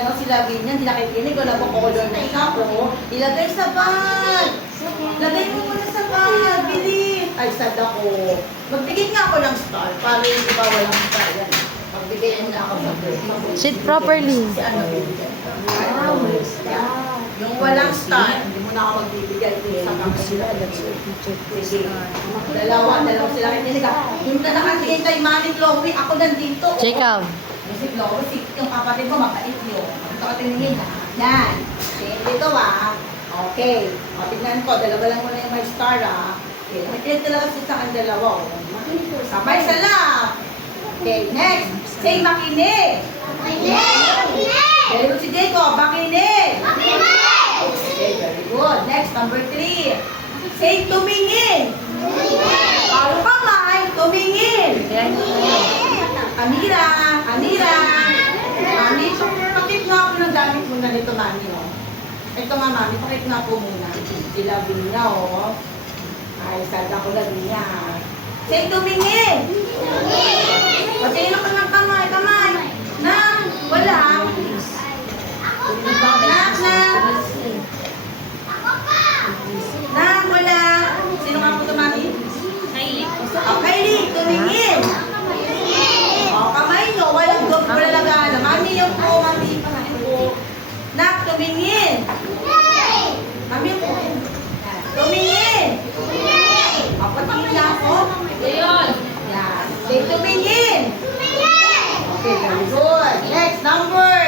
ano, si Lavinia, hindi nakikinig, wala po color na siya po. Ilagay sa bag. Lagay mo muna sa bag, bilis. Ay, sad ako. Magbigay nga ako ng star, para yung iba walang star. Yan. Magbigay muna ako sa bird. Sit properly. Si ano, bibigyan ko. Yung walang star, hindi mo na ako magbibigay sa kapila. Sige. Dalawa sila kikinig. Yung na nakatingin kay Manny Chloe, ako nandito. Jacob. Si Chloe, yung kapatid mo, mapait yun. Ito ka tiningin ha. Yan. Dito ha. Okay. O, tignan ko, dalawa lang muna yung may star ha. Okay. Makikinig talaga sa akin dalawa. Sabay sa lang. Okay, next. Say makinig. Very good si Jacob, makinig. Okay, very good. Next, number 3. Say tumingin. Palo kamay, tumingin. Amira. Mami, pakit nga ako ng gamit muna nito, Mami. Oh. Ito nga, Mami, pakit nga po muna. Si Lavinia, oh. Ay, sada ko Lavinia. Say tumingin. Patingin ako ng kamay. Nang, wala. Nang, wala. Sino nga po ito, Mami? Kylie. Oh, Kylie, tumingin. Oh, kamay nyo, walang lagana. Mami yung po, Mami po. Nak, tumingin. Mami po. Tumingin. Oh, patingin na ako. Yan. Say tumingin. Okay, very good. Next, number.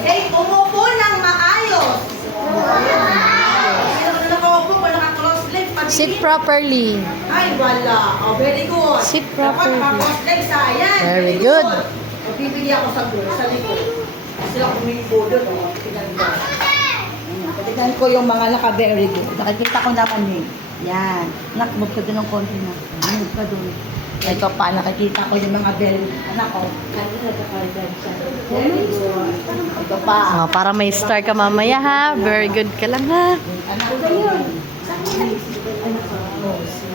Say, umupo ng maayos. Sino na nakaupo, wala naka-cross leg, patingin. Sit properly. Ay, wala. Oh, very good. Sit properly. Dapat cross leg sa ayan. Very good. Magbibigyan ako sa bulo, sa likod. Sila kumibo doon, oh. Tignan ko. Tignan ko yung mga naka-very good. Nakikita ko naman eh. Yan. Nakmove ka doon ng konti na. Move ka doon. Ito pa, nakikita ko yung mga very anak ko. Very good. Ito pa. Oh, para may star ka mamaya ha. Very good ka lang ha. Anak ko yun.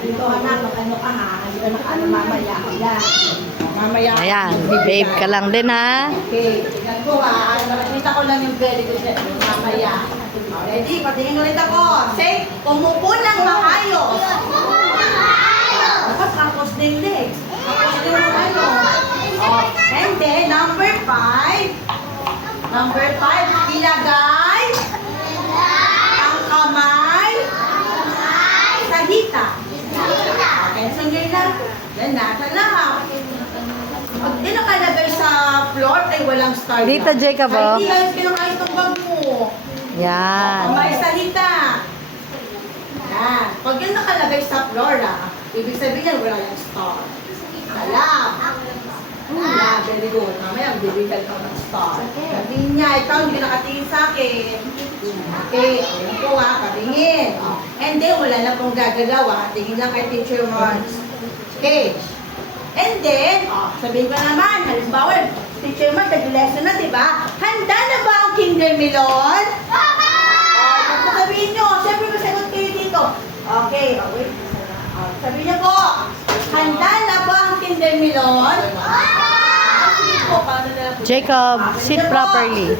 Dito anak, ano ka ha? Ano mamaya. Yan. Mamaya. Ayan, babe ka lang din ha. Okay, tingnan ko ha. Nakikita ko lang yung very good na mamaya. Ready? Patingin ulit ako. Say, umupo ng maayos. Dapat tapos din legs. Tapos din ng ano. Oh, and then, number 5. Number 5, ilagay ang kamay sa hita. Okay, so ngayon na. Yan na, sa lahat. Pag di nakalagay sa floor, ay walang star. Dito, Jacob, oh. Ay, di guys, kinakayos ng bag mo. Yan. Kamay sa hita. Yan. Pag yun nakalagay sa floor, ibig sabihin yan, wala yung star. Alam. Very good. Mamaya, bibigyan ka ng star. Sabihin niya, ikaw hindi nakatingin sa akin. Okay, ayun po patingin. And then, wala na pong gagalaw tingin lang kay Teacher Mons. Okay. And then, sabihin ko naman, halimbawa, Teacher Mons, nag-lesson na, di ba? Handa na ba ang Kinder Melon? Sabihin nyo, siyempre masagot kayo dito. Okay, wait. Sabihin nyo po, handa na ba ang Kinder Melon? Jacob, sit properly.